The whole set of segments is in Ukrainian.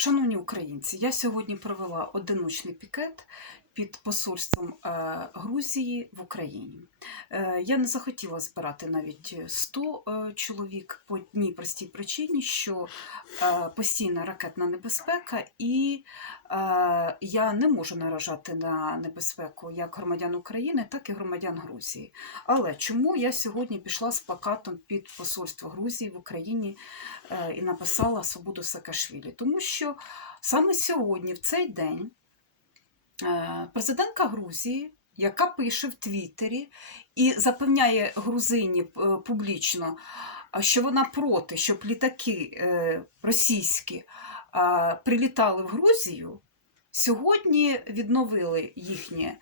Шановні українці, я сьогодні провела одиночний пікет під посольством е, Грузії в Україні. Е, Я не захотіла збирати навіть 100 е, чоловік по одній простій причині, що постійна ракетна небезпека, і я не можу наражати на небезпеку як громадян України, так і громадян Грузії. Але чому я сьогодні пішла з плакатом під посольство Грузії в Україні і написала Свободу Саакашвілі? Тому що саме сьогодні, в цей день, е, президентка Грузії, яка пише в Твіттері і запевняє грузинів е, публічно, що вона проти, щоб літаки е, російські прилітали в Грузію, сьогодні відновили їхнє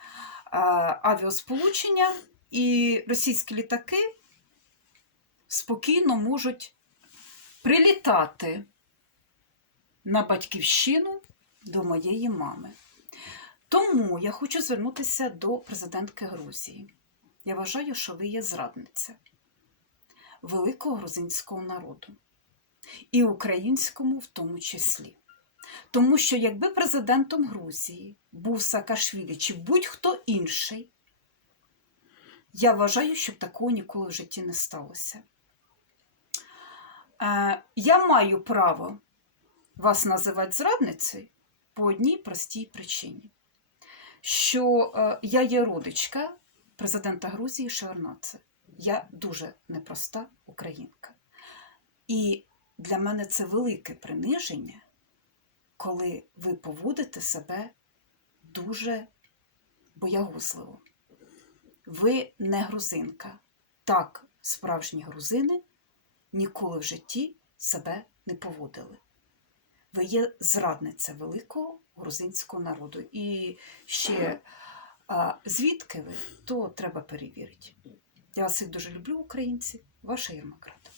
авіасполучення, і російські літаки спокійно можуть прилітати на батьківщину до моєї мами. Тому я хочу звернутися до президентки Грузії. Я вважаю, що ви є зрадниця великого грузинського народу і українському в тому числі. Тому що якби президентом Грузії був Саакашвілі чи будь-хто інший, я вважаю, щоб такого ніколи в житті не сталося. Е, я маю право вас називати зрадницею по одній простій причині, що е, я є родичка президента Грузії Шевернаце. Я дуже непроста українка. І для мене це велике приниження, коли ви поводите себе дуже боягузливо. Ви не грузинка. Так, справжні грузини ніколи в житті себе не поводили. Ви є зрадниця великого грузинського народу. І ще а, звідки ви, то треба перевірити. Я вас всіх дуже люблю, українці. Ваша Єрмакрата.